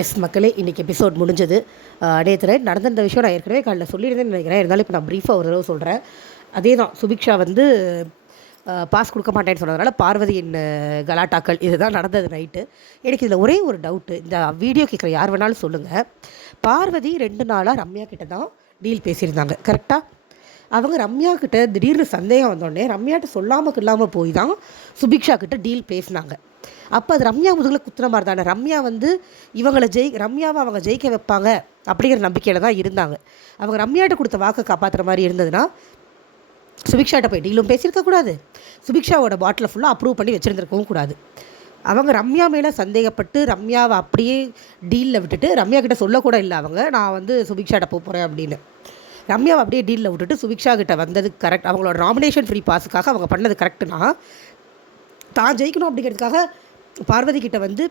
S மக்களே இன்றைக்கி episode முடிஞ்சது. நேற்று நைட் நடந்த இந்த விஷயம் நான் ஏற்கனவே காலையில் சொல்லியிருந்தேன்னு நினைக்கிறேன். இருந்தாலும் இப்போ நான் ப்ரீஃபாக ஒரு தடவை சொல்கிறேன் அதே தான் சுபிக்ஷா வந்து பாஸ் கொடுக்க மாட்டேன்னு சொன்னதுனால பார்வதியின் கலாட்டாக்கள் இதுதான் நடந்தது நைட்டு எனக்கு இதில் ஒரே ஒரு டவுட்டு இந்த வீடியோ கேட்குற யார் வேணாலும் சொல்லுங்கள் பார்வதி ரெண்டு நாளாக ரம்யா கிட்ட தான் டீல் பேசியிருந்தாங்க கரெக்டாக அவங்க ரம்யா கிட்ட திடீர்னு சந்தேகம் வந்தோடனே ரம்யாட்ட சொல்லாமல் இல்லாமல் போய் தான் சுபிக்ஷா கிட்ட டீல் பேசினாங்க. அப்போ அது ரம்யா முதுகில் குத்துன மாதிரி தானே. ரம்யா வந்து இவங்களை ஜெயி ரம்யாவை அவங்க ஜெயிக்க வைப்பாங்க அப்படிங்கிற நம்பிக்கையில் தான் இருந்தாங்க. அவங்க ரம்யாட்ட கொடுத்த வாக்கை காப்பாற்றுற மாதிரி இருந்ததுன்னா சுபிக்ஷாட்ட போய் டீலும் பேசியிருக்கக்கூடாது சுபிக்ஷாவோட பாட்டிலை ஃபுல்லாக அப்ரூவ் பண்ணி வச்சுருந்துருக்கவும் கூடாது. அவங்க ரம்யா மேலே சந்தேகப்பட்டு ரம்யாவை அப்படியே டீலில் விட்டுட்டு ரம்யா கிட்ட சொல்லக்கூட இல்லை அவங்க. நான் வந்து சுபிக்ஷாட்ட போக போகிறேன் அப்படின்னு. ரம்யாவை அப்படியே டீலில் விட்டுட்டு சுபிக்ஷா கிட்ட வந்தது கரெக்ட் அவங்களோட நாமினேஷன் ஃப்ரீ பாஸுக்காக அவங்க பண்ணது கரெக்டுனா தான் ஜெயிக்கணும் அப்படிங்கிறதுக்காக பார்வதி கிட்ட வந்து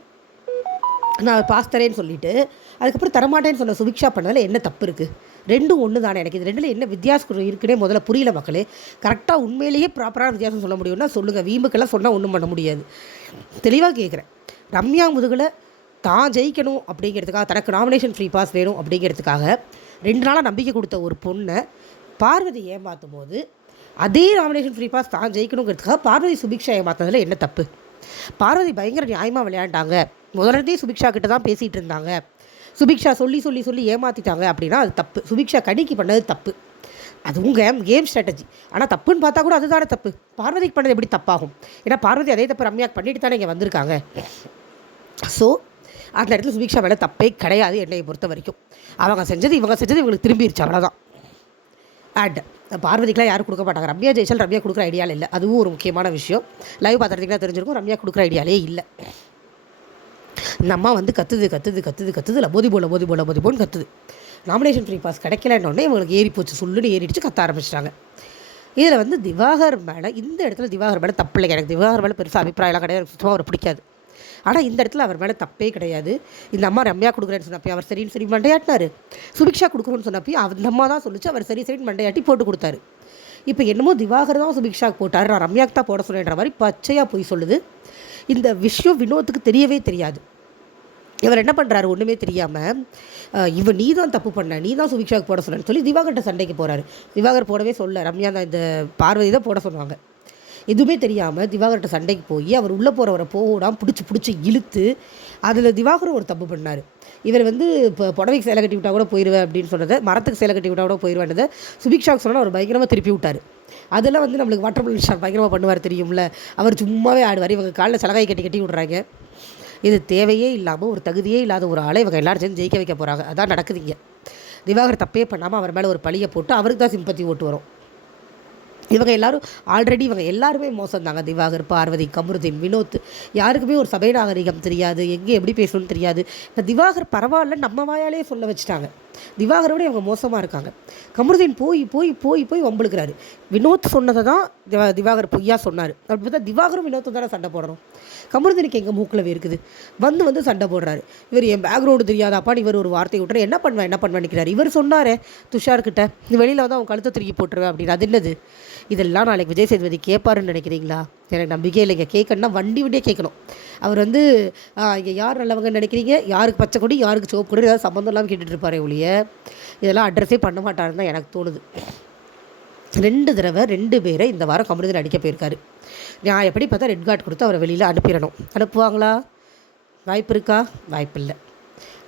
நான் பாஸ் தரேன்னு சொல்லிட்டு அதுக்கப்புறம் தரமாட்டேன்னு சொன்ன சுபிக்ஷா பண்ணதில் என்ன தப்பு இருக்குது ரெண்டும் ஒன்று தானே எனக்கு. இது ரெண்டில் என்ன வித்தியாசம் இருக்குன்னே முதல்ல புரியல மக்களே. கரெக்டாக உண்மையிலேயே ப்ராப்பரான வித்தியாசம் சொல்ல முடியும்னா சொல்லுங்கள் வீம்புக்கெல்லாம் சொன்னால் ஒன்றும் பண்ண முடியாது. தெளிவாக கேட்குறேன் ரம்யா முதுகில் தான் ஜெயிக்கணும் அப்படிங்கிறதுக்காக தனக்கு நாமினேஷன் ஃப்ரீ பாஸ் வேணும் அப்படிங்கிறதுக்காக ரெண்டு நாளாக நம்பிக்கை கொடுத்த ஒரு பொண்ணை பார்வதி ஏமாற்றும் போது அதே நாமினேஷன் ஃப்ரீ பாஸ் தான் ஜெயிக்கணுங்கிறதுக்காக பார்வதி சுபிக்ஷா ஏமாத்ததில் என்ன தப்பு? பார்வதி பயங்கர நியாயமாக விளையாண்டாங்க. முதல்ல சுபிக்ஷா கிட்ட தான் பேசிகிட்டு இருந்தாங்க. சுபிக்ஷா சொல்லி சொல்லி சொல்லி ஏமாற்றிட்டாங்க அப்படின்னா அது தப்பு. சுபிக்ஷா கணிக்கு பண்ணது தப்பு. அதுவும் கேம் கேம் ஸ்ட்ராட்டஜி ஆனால் தப்புன்னு பார்த்தா கூட அதுதானே தப்பு. பார்வதிக்கு பண்ணது எப்படி தப்பாகும்? ஏன்னா பார்வதி அதே தப்பு ரம்யாக்கு பண்ணிட்டு தானே இங்கே வந்திருக்காங்க. ஸோ அந்த இடத்துல சுபிக்ஷா மேலே தப்பே கிடையாது என்னை பொறுத்த வரைக்கும். அவங்க செஞ்சது இவங்க செஞ்சது இவங்களுக்கு திரும்பிடுச்சு அவ்வளோதான் அண்ட் பார்வதிக்கெலாம் யாரும் கொடுக்க மாட்டாங்க. ரம்யா ஜெய்சல் ரம்யா கொடுக்குற ஐடியாவில் இல்லை. அதுவும் ஒரு முக்கியமான விஷயம். லைவ் பார்த்துறதுக்குலாம் தெரிஞ்சிருக்கும். ரம்யா கொடுக்குற ஐடியாலே இல்லை. இந்த அம்மா வந்து கத்துது கத்துது கத்துது கத்துது. லபோதி போல லபோதி போல லபோதி போன்னு கத்துது. நாமினேஷன் ஃப்ரீ பாஸ் கிடைக்கலன்னொடனே இவங்களுக்கு ஏறி போச்சு. சொல்லுன்னு ஏறிடுச்சு கத்த ஆரம்பிச்சிட்டாங்க. இதில் வந்து திவாகர் மேலே இந்த இடத்துல திவாகர் மேலே தப்பு இல்லை எனக்கு திவாகர் மேலே பெருசாக அபிப்பிராயம்லாம் கிடையாது. எனக்கு சுத்தமாக அவர் பிடிக்காது. ஆனால் இந்த இடத்துல அவர் மேலே தப்பே கிடையாது. இந்த அம்மா ரம்யா கொடுக்குறேன்னு சொன்னப்போ அவர் சரின்னு சரி மண்டையாட்டினாரு. சுபிக்ஷா கொடுக்குறோன்னு சொன்னப்போ அந்த அம்மா தான் சொல்லிச்சு அவர் சரி சரின்னு மண்டையாட்டி போட்டு கொடுத்தாரு. இப்போ என்னமோ திவாகர் தான் சுபிக்ஷாக்கு போட்டார். நான் ரம்யாக்கு தான் போட சொன்னேன்ற மாதிரி பச்சையாக போய் சொல்லுது. இந்த விஷயம் வினோத்துக்கு தெரியவே தெரியாது. இவர் என்ன பண்ணுறாரு ஒன்றுமே தெரியாமல் இவன் நீ தான் தப்பு பண்ண நீ தான் சுபிக்ஷாவுக்கு போட சொன்னேன்னு சொல்லி திவாகர்கிட்ட சண்டைக்கு போகிறாரு திவாகர் போடவே சொல்ல ரம்யா தான் இந்த பார்வதி தான் போட சொன்னாங்க. எதுவுமே தெரியாமல் திவாகர்கிட்ட சண்டைக்கு போய் அவர் உள்ளே போகிறவரை போடாமல் பிடிச்சி பிடிச்சி இழுத்து அதில் திவாகரும் ஒரு தப்பு பண்ணார். இவர் வந்து இப்போ புடவைக்கு சேலை கட்டி விட்டால் கூட போயிடுவேன் அப்படின்னு சொன்னதை மரத்துக்கு சேலை கட்டி விட்டால் கூட போயிடுவேன்றதை சுபிக்ஷாவுக்கு சொன்னால் அவர் பயங்கரமாக திருப்பி விட்டார். அதெல்லாம் வந்து நம்மளுக்கு வாட்டர் ஷாட் பயங்கரமாக பண்ணுவார் தெரியும்ல. அவர் சும்மாவே ஆடுவார். இவங்க காலில் சலகாய் கட்டி கட்டி விட்றாங்க. இது தேவையே இல்லாமல் ஒரு தகுதியே இல்லாத ஒரு ஆளை இவங்க எல்லாரும் சேர்ந்து ஜெயிக்க வைக்க போகிறாங்க அதான் நடக்குதுங்க திவாகர் தப்பே பண்ணாமல் அவர் மேலே ஒரு பழியை போட்டு அவருக்கு தான் சிம்பத்தி ஓட்டு வரும். இவங்க எல்லாரும் ஆல்ரெடி இவங்க எல்லாருமே மோசம் தாங்க திவாகர் பார்வதி கமருதீன் வினோத். யாருக்குமே ஒரு சபை நாகரிகம் தெரியாது. எங்கே எப்படி பேசணும்னு தெரியாது. இந்த திவாகர் பரவாயில்ல நம்ம வாயாலே சொல்ல வச்சுட்டாங்க. திவாகரோட இவங்க மோசமாக இருக்காங்க. கமருதீன் போய் போய் போய் போய் வம்பளுக்கிறாரு வினோத் சொன்னதை தான் திவா திவாகர் பொய்யா சொன்னார். அப்படி பார்த்தா திவாகரும் வினோத்தும் தானே சண்டை போடுறோம். கமருதீனுக்கு எங்கள் மூக்கில் இருக்குது வந்து வந்து சண்டை போடுறாரு. இவர் என் பேக்ரவுண்டு தெரியாதாப்பான்னு இவர் ஒரு வார்த்தை விட்டுறாரு என்ன பண்ணுவேன் என்ன பண்ணுவேன் நிற்கிறார் இவர் சொன்னாரே துஷார்கிட்ட நீ வெளியில் வந்து அவன் கழுத்தை திருக்கி போட்டுருவேன் அப்படின்னு. அது என்னது? இதெல்லாம் நாளைக்கு விஜய் சேதுபதி கேட்பாருன்னு நினைக்கிறீங்களா? எனக்கு நம்பிக்கை இல்லைங்க. கேட்கணும்னா வண்டி வண்டியே கேட்கணும். அவர் வந்து இங்கே யார் நல்லவங்க நினைக்கிறீங்க? யாருக்கு பச்சை கொடி யாருக்கு சிவப்பு கொடி ஏதாவது சம்மந்தம் இல்லாமல் கேட்டுட்டு இருப்பாரே ஒழிய. இதெல்லாம் அட்ரஸே பண்ண மாட்டாருன்னு தான் எனக்கு தோணுது. ரெண்டு தடவை ரெண்டு பேரை இந்த வாரம் கமருதன் அடிக்க போயிருக்காரு. நான் எப்படி பார்த்தா ரெட் கார்டு கொடுத்து அவரை வெளியில் அனுப்பிடணும். அனுப்புவாங்களா? வாய்ப்பு இருக்கா? வாய்ப்பு இல்லை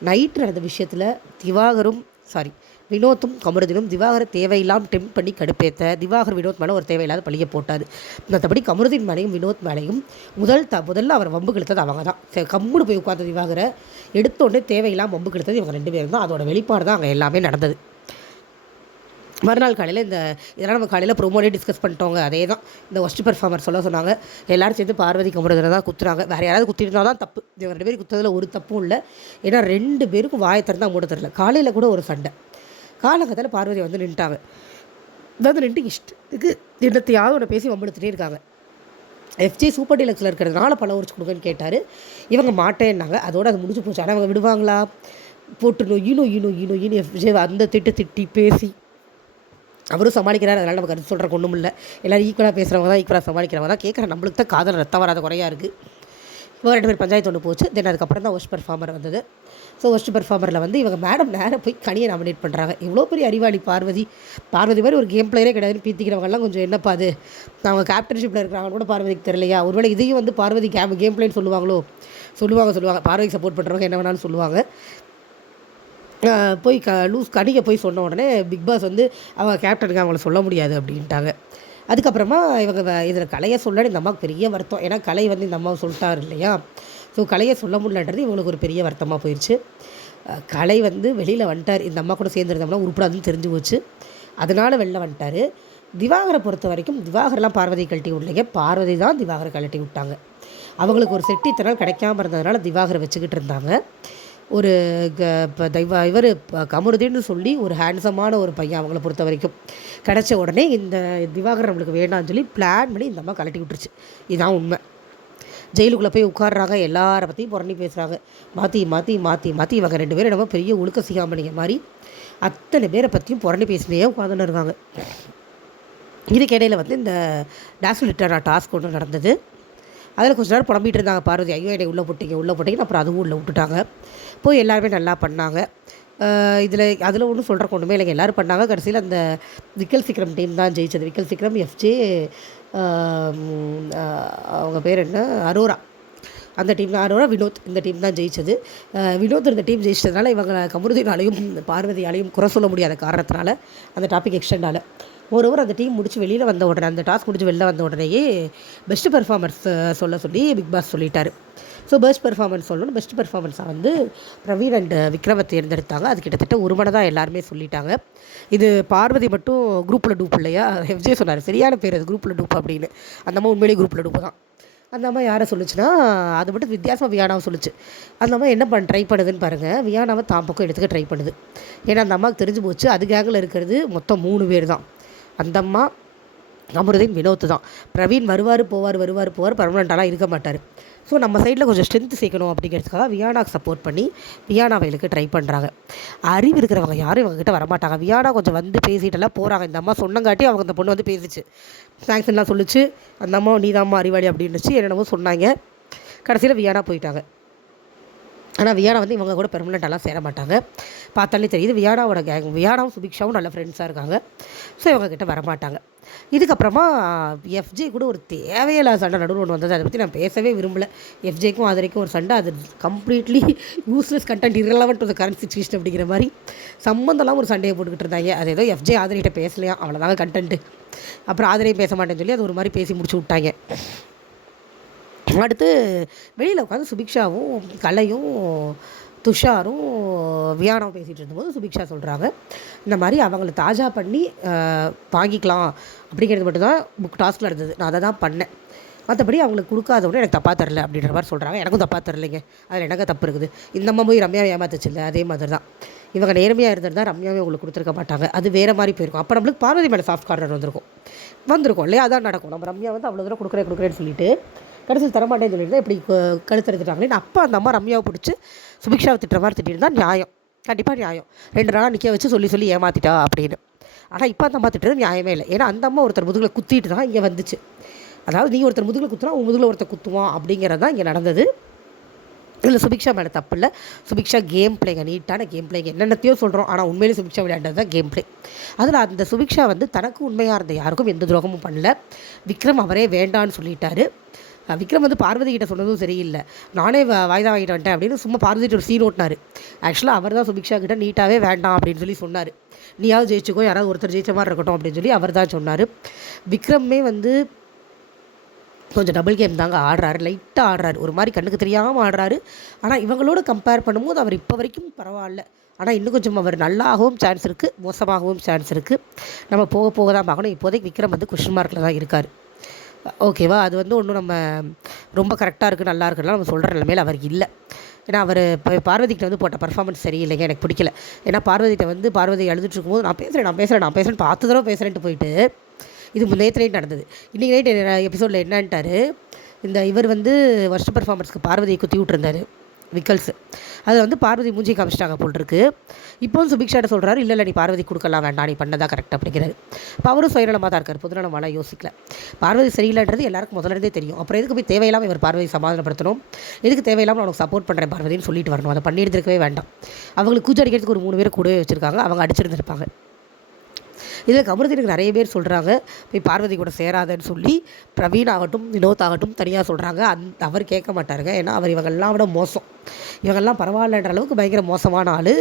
நைட்டு நடந்த விஷயத்தில் திவாகரும் சாரி வினோத்தும் கமருதினும் திவாகரை தேவையில்லாமல் டெம்ப் பண்ணி கடுப்பேற்ற திவாகர் வினோத் மேலே ஒரு தேவையில்லாத பழியை போட்டார். மற்றபடி கமருதின் மேலையும் வினோத் மேலையும் முதல் த முதல்ல அவர் வம்பு கெடுத்தது அவங்க தான் கம்முன்னு போய் உட்காந்த திவாகரை எடுத்தோடனே தேவையில்லாமல் வம்பு கெடுத்தது இவங்க ரெண்டு பேரும் தான். அதோட வெளிப்பாடு தான் அங்கே எல்லாமே நடந்தது. மறுநாள் காலையில் இந்த இதெல்லாம் நம்ம காலையில் ப்ரோமோலே டிஸ்கஸ் பண்ணிட்டோங்க. அதே தான் இந்த ஒஸ்ட் பெர்ஃபார்மர் சொல்ல சொன்னாங்க. எல்லாரும் சேர்ந்து பார்வதி கமருதனை தான் குத்துறாங்க. வேறு யாராவது குத்திருந்தா தான் தப்பு. இவங்க ரெண்டு பேரும் குத்துறதுல ஒரு தப்பும் இல்லை. ஏன்னா ரெண்டு பேருக்கும் வாயை மூட தெரில காலையில் கூட ஒரு சண்டை. காலகட்டத்தில் பார்வதி வந்து நின்ட்டாங்க. வந்து நின்று இஷ்டத்துக்கு தினத்தையாவது ஒன்று பேசி வம்பெடுத்துட்டே இருக்காங்க. எஃப்ஜே சூப்பர் டீலக்ஸில் இருக்கிறதுனால பணம் உரிச்சு கொடுங்கன்னு கேட்டார். இவங்க மாட்டேன்னாங்க. அதோட அது முடிஞ்சு போச்சு. ஆனால் அவங்க விடுவாங்களா? போட்டு நொய்யு நொய்யு நொய்யு நொய்யின்னு எஃப்ஜே அந்த திட்டு திட்டி பேசி. அவரும் சமாளிக்கிறார். அதனால் நமக்கு கருத்து சொல்கிறக்கு ஒன்றும் இல்லை எல்லோரும் ஈக்குவலாக பேசுகிறவங்க தான் ஈக்குவலாக சமாளிக்கிறவங்க தான். கேட்குற நம்மளுக்கு தான் காதல் ரத்தம் வராத குறையாக இருக்குது ரெண்டு பேர் பஞ்சாயத்து ஒன்று போச்சு. தென் அதுக்கப்புறம் தான் ஒஸ்ட் பெர்ஃபார்மர் வந்தது. ஸோ ஒஸ்ட் பெர்ஃபார்மரில் வந்து இவங்க மேடம் நேராக போய் கனியை நாமினேட் பண்ணுறாங்க இவ்வளோ பெரிய அறிவாளி பார்வதி. பார்வதி மாதிரி ஒரு கேம் பிளேயரே கிடையாதுன்னு பீத்திக்கிறவங்கலாம் கொஞ்சம் என்னப்பா அது? அவங்க கேப்டன்ஷிப்பில் இருக்கிறாங்கன்னு கூட பார்வதிக்கு தெரியலையா? ஒருவேளை இதையும் வந்து பார்வதி கேம் கேம் பிளேன்னு சொல்லுவாங்களோ? சொல்லுவாங்க சொல்லுவாங்க. பார்வதிக்கு சப்போர்ட் பண்ணுறவங்க என்ன வேணாலும் சொல்லுவாங்க. போய் க லூஸ் கடிக்க போய் சொன்ன உடனே பிக் பாஸ் வந்து அவங்க கேப்டனுக்கு அவங்கள சொல்ல முடியாது அப்படின்ட்டாங்க. அதுக்கப்புறமா இவங்க இதில் கலையை சொல்ல இந்த அம்மாவுக்கு பெரிய வருத்தம். ஏன்னா கலை வந்து இந்த அம்மாவை சொல்லிட்டார் இல்லையா? ஸோ கலையை சொல்ல முடியலன்றது இவங்களுக்கு ஒரு பெரிய வருத்தமாக போயிடுச்சு கலை வந்து வெளியில் வந்துட்டார். இந்த அம்மா கூட சேர்ந்துருந்தோம்னா உருப்படாதுன்னு தெரிஞ்சு போச்சு. அதனால் வெளில வந்துட்டார். திவாகரை பொறுத்த வரைக்கும் திவாகர்லாம் பார்வதி கழட்டி விடலைங்க. பார்வதி தான் திவாகரை கழட்டி விட்டாங்க. அவங்களுக்கு ஒரு செட்டி இத்தனை நாள் கிடைக்காம இருந்ததுனால திவாகரை வச்சுக்கிட்டு இருந்தாங்க. ஒரு க இப்போ தெய்வ இவர் கமருதீன்னு சொல்லி ஒரு ஹேண்ட்ஸமான ஒரு பையன் அவங்கள பொறுத்த வரைக்கும். கிடச்ச உடனே இந்த திவாகர் நம்மளுக்கு வேண்டாம்னு சொல்லி பிளான் பண்ணி இந்த அம்மா கலட்டி விட்டுருச்சு. இதுதான் உண்மை. ஜெயிலுக்குள்ளே போய் உட்காடுறாங்க எல்லாரை பற்றியும் புரண்டி பேசுகிறாங்க மாற்றி மாற்றி மாற்றி மாற்றி இவங்க ரெண்டு பேரும் என்னமோ பெரிய ஒழுக்க சிகாமணிங்க மாதிரி அத்தனை பேரை பற்றியும் புரண்டி பேசினே உட்காந்துன்னு இருக்காங்க. இதுக்கிடையில் வந்து இந்த டாஸ் லிட்டரான டாஸ்க் ஒன்று நடந்தது. அதில் கொஞ்ச நேரம் புலம்பிட்டு இருந்தாங்க பார்வதி. ஐயோ என்னை உள்ளே போட்டீங்க உள்ளே போட்டீங்கன்னு அப்புறம் அதுவும் உள்ளே விட்டுட்டாங்க. போய் எல்லாருமே நல்லா பண்ணாங்க. இதில் அதில் ஒன்றும் சொல்கிற ஒன்றுமே இல்லைங்க. எல்லோரும் பண்ணாங்க. கடைசியில் அந்த விக்கல் சிக்ரம் டீம் தான் ஜெயிச்சது. விக்கல் சிக்ரம் எஃப்ஜே அவங்க பேர் என்ன? அரோரா. அந்த டீம் தான் அரோரா வினோத் இந்த டீம் தான் ஜெயிச்சது. வினோத் இந்த டீம் ஜெயிச்சதுனால இவங்க கமருதினாலையும் பார்வதியாலையும் குறை சொல்ல முடியாத காரணத்தினால அந்த டாபிக் எக்ஸ்டெண்டால் ஒருவர் அந்த டீம் முடிச்சு வெளியில் வந்த உடனே அந்த டாஸ்க் முடிச்சு வெளில வந்த உடனேயே பெஸ்ட் பெர்ஃபார்மன்ஸ் சொல்ல சொல்லி பிக் பாஸ் சொல்லிட்டாரு. ஸோ பெஸ்ட் பெர்ஃபார்மன்ஸ் சொல்லணும். பெஸ்ட் பெர்ஃபார்மன்ஸாக வந்து பிரவீன் அண்ட் விக்ரமை தேர்ந்தெடுத்தாங்க. அது கிட்டத்தட்ட ஒரு மனை தான் எல்லாருமே சொல்லிட்டாங்க. இது பார்வதி மட்டும் குரூப்பில் டூப் இல்லையா? எஃப்ஜே சொன்னார் சரியான பேர் அது குரூப்பில் டூப் அப்படின்னு. அந்த அம்மா உண்மையிலேயே குரூப்பில் டூப்பு தான். அந்த அம்மா யாரை சொல்லுச்சுன்னா அது மட்டும் வித்தியாசமாக வியானாவை சொல்லுச்சு. அந்த அம்மா என்ன பண்ண ட்ரை பண்ணுதுன்னு பாருங்கள் வியானாவை தான் பக்கம் எடுத்துக்க ட்ரை பண்ணுது. ஏன்னா அந்த அம்மாவுக்கு தெரிஞ்சு போச்சு. அது கேங்கில் இருக்கிறது மொத்தம் மூணு பேர் தான். அந்தம்மா அம்மா வினோத்து வினோத் தான். பிரவீன் வருவார் போவார் வருவார் போவார் பர்மனெண்ட்டாலாம் இருக்க மாட்டார். ஸோ நம்ம சைடில் கொஞ்சம் ஸ்ட்ரென்த் சேர்க்கணும் அப்படிங்கிறதுக்காக வியானாக்கு சப்போர்ட் பண்ணி வியானா வயலுக்கு ட்ரை பண்ணுறாங்க அறிவு இருக்கிறவங்க யாரும் இவங்ககிட்ட வரமாட்டாங்க. வியானா கொஞ்சம் வந்து பேசிட்டெல்லாம் போகிறாங்க இந்த அம்மா சொன்னங்காட்டி அவங்க அந்த பொண்ணு வந்து பேசிச்சு. தேங்க்ஸ்லாம் சொல்லிச்சு. அந்த அம்மா நீதாம்மா அறிவாளி அப்படின்னுச்சு. என்னென்னவோ சொன்னாங்க. கடைசியில் வியானா போயிட்டாங்க. ஆனால் வியானா வந்து இவங்க கூட பெர்மனெண்ட்டெல்லாம் சேர மாட்டாங்க. பார்த்தாலே தெரியுது வியானாவோட கேங் வியானாவும் சுபிக்ஷாவும் நல்ல ஃப்ரெண்ட்ஸாக இருக்காங்க. ஸோ இவங்க கிட்ட வரமாட்டாங்க. இதுக்கப்புறமா எஃப்ஜே கூட ஒரு தேவையில்லாத சண்டை நடுவில் ஒன்று வந்தது. அதை பற்றி நான் பேசவே விரும்பல. எஃப்ஜேக்கும் ஆதரிக்கும் ஒரு சண்டை. அது completely useless content irrelevant to the current situation அப்படிங்கிற மாதிரி சம்மந்தெல்லாம் ஒரு சண்டையை போட்டுக்கிட்டு இருந்தாங்க. அது ஏதோ எஃப்ஜே ஆதரிகிட்ட பேசலையா? அவ்வளோதாங்க கண்டென்ட்டு அப்புறம் ஆதரையும் பேச மாட்டேன்னு சொல்லி அது ஒரு மாதிரி பேசி முடிச்சு விட்டாங்க. அடுத்து வெளியில் உட்காந்து சுபிக்ஷாவும் கலையும் துஷாரும் வியானம் பேசிகிட்டு இருந்தபோது சுபிக்ஷா சொல்கிறாங்க இந்த மாதிரி அவங்கள தாஜா பண்ணி வாங்கிக்கலாம் அப்படிங்கிறது மட்டும்தான் புக் டாஸ்கில் இருந்தது. நான் அதை தான் பண்ணேன். மற்றபடி அவங்களுக்கு கொடுக்காதவொடனே எனக்கு தப்பாக தரல அப்படின்ற மாதிரி சொல்கிறாங்க எனக்கும் தப்பாக தரலைங்க. அதில் எனக்கு தப்பு இருக்குது. இந்த அம்மா போய் ரம்யாவை ஏமாத்துச்சு இல்லை? அதே மாதிரி தான். இவங்க நேர்மையாக இருந்திருந்தால் ரம்யாவே உங்களுக்கு கொடுத்துருக்க மாட்டாங்க. அது வேறு மாதிரி போயிருக்கும். அப்போ நம்மளுக்கு பார்வதி மேலே சாஃப்ட் கார்னர் வந்திருக்கும். வந்திருக்கும் இல்லையா? அதான் நடக்கும். நம்ம ரம்யா வந்து அவ்வளோ தூரம் கொடுக்குறேன் கொடுக்குறேன்னு சொல்லிட்டு கடைசியில் தரமாட்டேன்னு சொல்லிட்டு இப்படி க- கழுத்தெடுத்துட்டாங்களே அப்போ அந்த அம்மா ரம்யாவை பிடிச்சி சுபிக்ஷாவை திட்டுற மாதிரி திட்டிருந்தா நியாயம். கண்டிப்பாக நியாயம். ரெண்டு நாளாக நிற்க வச்சு சொல்லி சொல்லி ஏமாத்திட்டா அப்படின்னு. ஆனால் இப்போ அந்த அம்மா திட்டுறது நியாயமே இல்லை. ஏன்னா அந்த அம்மா ஒருத்தர் முதுகில் குத்திட்டு தான் இங்கே வந்துச்சு. அதாவது நீ ஒருத்தர் முதுகில் குத்துனா உன் முதுகில் ஒருத்தர் குத்துவான் அப்படிங்கிறது தான் இங்கே நடந்தது. இதில் சுபிக்ஷா மேலே தப்பு இல்லை. சுபிக்ஷா கேம் பிளேங்க நீட்டான கேம் பிளேங்க என்னென்னத்தையோ சொல்கிறோம் ஆனால் உண்மையிலே சுபிக்ஷா விளையாண்டது தான் கேம் பிளே அதில் அந்த சுபிக்ஷா வந்து தனக்கு உண்மையாக இருந்த யாருக்கும் எந்த துரோகமும் பண்ணல. விக்ரம் அவரே வேண்டான்னு சொல்லிட்டாரு. விக்ரம் வந்து பார்வதி கிட்ட சொன்னதும் சரியில்லை. நானே வாய்தா வாங்கிட்டு வந்துட்டேன் அப்படின்னு சும்மா பார்வதிட்டு ஒரு சீன் ஓட்டினார். ஆக்சுவலாக அவர் தான் சுபிக்ஷா கிட்ட நீட்டாகவே வேண்டாம் அப்படின்னு சொல்லி சொன்னார். நீயாவது ஜெயிச்சுக்கோ யாராவது ஒருத்தர் ஜெயிச்ச மாதிரி இருக்கட்டும் அப்படின்னு சொல்லி அவர் தான் சொன்னார். விக்ரமே வந்து கொஞ்சம் டபுள் கேம் தாங்க ஆடுறாரு. லைட்டாக ஆடுறாரு. ஒரு மாதிரி கண்ணுக்கு தெரியாமல் ஆடுறாரு. ஆனால் இவங்களோட கம்பேர் பண்ணும்போது அவர் இப்போ வரைக்கும் பரவாயில்ல. ஆனால் இன்னும் கொஞ்சம் அவர் நல்லாகவும் சான்ஸ் இருக்குது மோசமாகவும் சான்ஸ் இருக்குது நம்ம போக போக தான் பார்க்கணும். இப்போதைக்கு விக்ரம் வந்து கொஷின் மார்க்கில் தான் இருக்கார். ஓகேவா அது வந்து ஒன்றும் நம்ம ரொம்ப கரெக்டாக இருக்குது நல்லா இருக்குன்னா நம்ம சொல்கிற நிலைமையில் அவர் இல்லை. ஏன்னா அவர் இப்போ பார்வதிக்கிட்ட வந்து போட்ட பர்ஃபார்மன்ஸ் சரியில்லைங்க எனக்கு பிடிக்கல. ஏன்னா பார்வதிகிட்ட வந்து பார்வதி எழுதிட்டு இருக்கும்போது நான் பேசுகிறேன் நான் பேசுகிறேன் நான் பேசுகிறேன் பார்த்து தடவை பேசுகிறேன்ட்டு போயிட்டு இது நேற்று நைட் நடந்தது. இன்றைக்கி நைட் எபிசோடில் என்னன்ட்டார் இந்த இவர் வந்து வருஷ பர்ஃபார்மன்ஸ்க்கு பார்வதியை குத்தி விட்டுருந்தாரு. விக்கல்ஸு அதில் வந்து பார்வதி மூஞ்சி காமிச்சிட்டாங்க போல் இருக்கு இப்போவும் சுபிக்ஷாட்ட சொல்கிறாரு இல்லை இல்லை நீ பார்வதி கொடுக்கலாம் வேண்டாம் நீ பண்ணதான் கரெக்ட் அப்படிங்கிறது இப்போ அவரும் சுயநலமாக தான் இருக்கார் பொதுநலமாலாம் யோசிக்கல. பார்வதி சரியில்லைன்றது எல்லாருக்கும் முதல்ல இருந்தே தெரியும். அப்புறம் எதுக்கு போய் தேவையில்லாமல் இவர் பார்வதி சமாதானப்படுத்தணும்? எதுக்கு தேவையில்லாமல் நான் சப்போர்ட் பண்ணுறேன் பார்வதின்னு சொல்லிட்டு வரணும். அதை பண்ணியிருந்திருக்கவே வேண்டாம். அவங்களுக்கு கூச்சி அடிக்கிறதுக்கு ஒரு மூணு பேர் கூடவே வச்சுருக்காங்க அவங்க அடிச்சிருந்துருப்பாங்க. இதில் கமலத்திற்கு நிறைய பேர் சொல்கிறாங்க போய் பார்வதி கூட சேராதன்னு சொல்லி பிரவீன் ஆகட்டும் வினோத் ஆகட்டும் தனியாக சொல்கிறாங்க அந் அவர் கேட்க மாட்டாருங்க. ஏன்னா அவர் இவங்கெல்லாம் விட மோசம். இவங்கெல்லாம் பரவாயில்லன்ற அளவுக்கு பயங்கர மோசமான ஆள்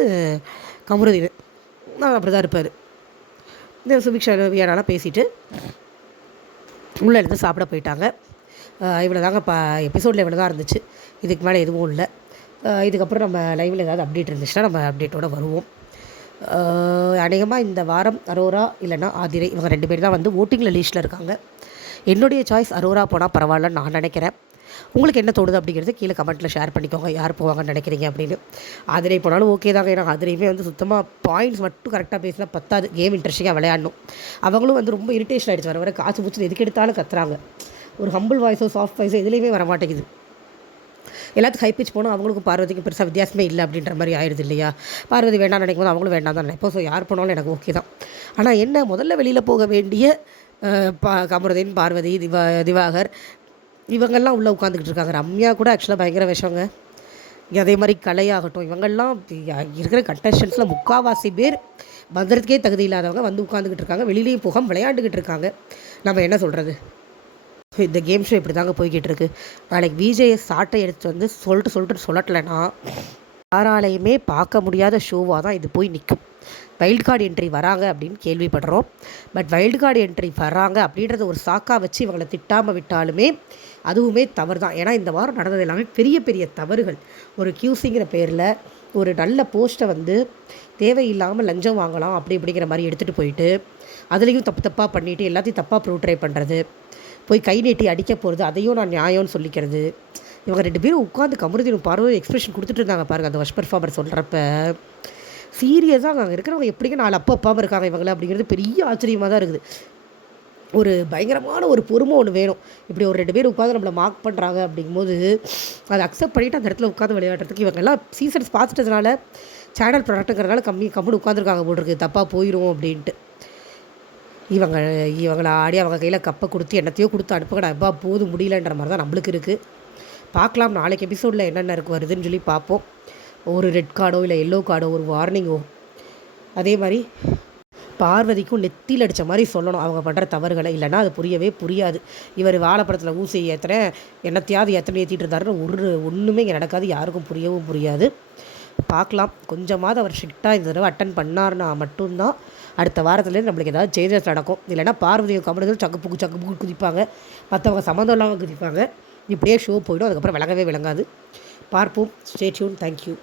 கமருதீன் நான் அப்படி தான் இருப்பார். இந்த சுபிக்ஷா வியானாலாம் பேசிட்டு உள்ளே எடுத்து சாப்பிட போயிட்டாங்க. இவ்வளோ தாங்க இப்போ எபிசோடில் இவ்வளோ தான் இருந்துச்சு. இதுக்கு மேலே எதுவும் இல்லை. இதுக்கப்புறம் நம்ம லைவில் ஏதாவது அப்டேட் இருந்துச்சுன்னா நம்ம அப்டேட்டோடு வருவோம். அநேகமாக இந்த வாரம் அரோரா இல்லைனா ஆதிரை இவங்க ரெண்டு பேர் தான் வந்து ஓட்டிங்கில் லீஸ்டில் இருக்காங்க. என்னுடைய சாய்ஸ் அரோரா போனால் பரவாயில்லன்னு நான் நினைக்கிறேன். உங்களுக்கு என்ன தோணுது அப்படிங்கிறது கீழே கமெண்ட்டில் ஷேர் பண்ணிக்கோங்க. யார் போவாங்கன்னு நினைக்கிறீங்க அப்படின்னு. ஆதிரை போனாலும் ஓகே தாங்க. ஏன்னா ஆதிரையுமே வந்து சுத்தமாக பாயிண்ட்ஸ் மட்டும் கரெக்டாக பேசினா பத்தாது. கேம் இன்ட்ரெஸ்டிங்காக விளையாடணும். அவங்களும் வந்து ரொம்ப இரிட்டேஷன் ஆகிடுச்சு வர வர காசு பிடிச்சி எதுக்கு எடுத்தாலும் கத்துறாங்க. ஒரு ஹம்பிள் வாய்ஸோ சாஃப்ட் வாய்ஸோ எதுலேயுமே வர மாட்டேங்குது எல்லாத்துக்கும் ஹை பிச் போனால் அவங்களுக்கும் பார்வதிக்கும் பெருசாக வித்தியாசமே இல்லை அப்படின்ற மாதிரி ஆயிடுது இல்லையா? பார்வதி வேண்டாம் நினைக்கும் போது அவங்களும் வேண்டாம் தான் நினைப்போம். ஸோ யார் போனாலும் எனக்கு ஓகே தான். ஆனால் என்ன முதல்ல வெளியில் போக வேண்டிய பா கமருதீன் பார்வதி திவா திவாகர் இவங்கெல்லாம் உள்ளே உட்காந்துக்கிட்டு இருக்காங்க. ரம்யா கூட ஆக்சுவலாக பயங்கர விஷயங்க அதே மாதிரி கலையாகட்டும் இவங்கெல்லாம் இருக்கிற கண்டஸ்டன்ஸில் முக்காவாசி பேர் வந்துறதுக்கே தகுதி இல்லாதவங்க வந்து உட்காந்துக்கிட்டு இருக்காங்க. வெளியிலேயும் போகாம விளையாண்டுக்கிட்டு இருக்காங்க. நம்ம என்ன சொல்கிறது இந்த கேம் ஷோ இப்படி தாங்க போய்கிட்டு இருக்கு நாளைக்கு விஜயை சாட்டை எடுத்து வந்து சொல்லிட்டு சொல்லிட்டு சொல்லட்டலைன்னா யாராலையுமே பார்க்க முடியாத ஷோவாக தான் இது போய் நிற்கும் வைல்ட் கார்டு என்ட்ரி வராங்க அப்படின்னு கேள்விப்படுறோம். பட் வைல்டு கார்டு என்ட்ரி வராங்க அப்படின்றத ஒரு சாக்காக வச்சு இவங்களை திட்டாமல் விட்டாலுமே அதுவுமே தவறு தான் ஏன்னா இந்த வாரம் நடந்தது எல்லாமே பெரிய பெரிய தவறுகள். ஒரு கியூசிங்கிற பேரில் ஒரு நல்ல போஸ்ட்டை வந்து தேவையில்லாமல் லஞ்சம் வாங்கலாம் அப்படி இப்படிங்கிற மாதிரி எடுத்துகிட்டு போயிட்டு அதுலேயும் தப்பு தப்பாக பண்ணிவிட்டு எல்லாத்தையும் தப்பாக ப்ரூட்ரை பண்ணுறது போய் கை நீட்டி அடிக்க போகிறது அதையும் நான் நியாயம்னு சொல்லிக்கிறது. இவங்க ரெண்டு பேரும் உட்காந்து கமருதீனும் பார்வை எக்ஸ்பிரஷன் கொடுத்துட்டு இருந்தாங்க பாருங்க அந்த வஷ் பெர்ஃபார்மர் சொல்கிறப்ப சீரியஸாக அங்கே இருக்கிறவங்க எப்படிங்க நாலு அப்பா அப்பாவும் இருக்காங்க இவங்களை அப்படிங்கிறது பெரிய ஆச்சரியமாக தான் இருக்குது. ஒரு பயங்கரமான ஒரு பொறுமை ஒன்று வேணும். இப்படி ஒரு ரெண்டு பேர் உட்காந்து நம்மளை மார்க் பண்ணுறாங்க அப்படிங்கும்போது அதை அக்செப்ட் பண்ணிவிட்டு அந்த இடத்துல உட்காந்து விளையாடுறதுக்கு இவங்கெல்லாம் சீசன்ஸ் பார்த்துட்டதுனால சேனல் ப்ராடக்ட்டுங்கிறனால கம்மி கம்முன்னு உட்காந்துருக்காங்க போல் தப்பாக போயிடும் அப்படின்ட்டு. இவங்க இவங்களை ஆடி அவங்க கையில் கப்பை கொடுத்து என்னத்தையோ கொடுத்து அனுப்புங்கடா. அப்பா போதும் முடியலன்ற மாதிரி தான் நம்மளுக்கு இருக்குது பார்க்கலாம் நாளைக்கு எபிசோடில் என்னென்ன இருக்கு வருதுன்னு சொல்லி பார்ப்போம். ஒரு ரெட் கார்டோ இல்லை எல்லோ கார்டோ ஒரு வார்னிங்கோ அதே மாதிரி பார்வதிக்கும் நெத்தியில் அடித்த மாதிரி சொல்லணும். அவங்க பண்ணுற தவறுகளை. இல்லைன்னா அது புரியவே புரியாது. இவர் வாழைப்பழத்தில் ஊசி ஏற்றுற என்னத்தையாவது எத்தனை ஏற்றிட்டு இருந்தாருன்னு ஒரு ஒன்றுமே இங்கே நடக்காது. யாருக்கும் புரியவும் புரியாது. பார்க்கலாம். கொஞ்சமாவது அவர் ஸ்ட்ரிக்டாக இந்த தடவை அட்டன் பண்ணார்னா மட்டும்தான் அடுத்த வாரத்துலேருந்து நம்மளுக்கு ஏதாவது சேஞ்சஸ் நடக்கும். இல்லைன்னா பார்வதியும் கமலதும் சக்கு புக்கு சக்கு புக்கு குதிப்பாங்க. மற்றவங்க சம்மந்தம் இல்லாமல் குதிப்பாங்க. இப்படியே ஷோ போயிடும். அதுக்கப்புறம் விளங்கவே விளங்காது. பார்ப்போம். Stay tuned thank you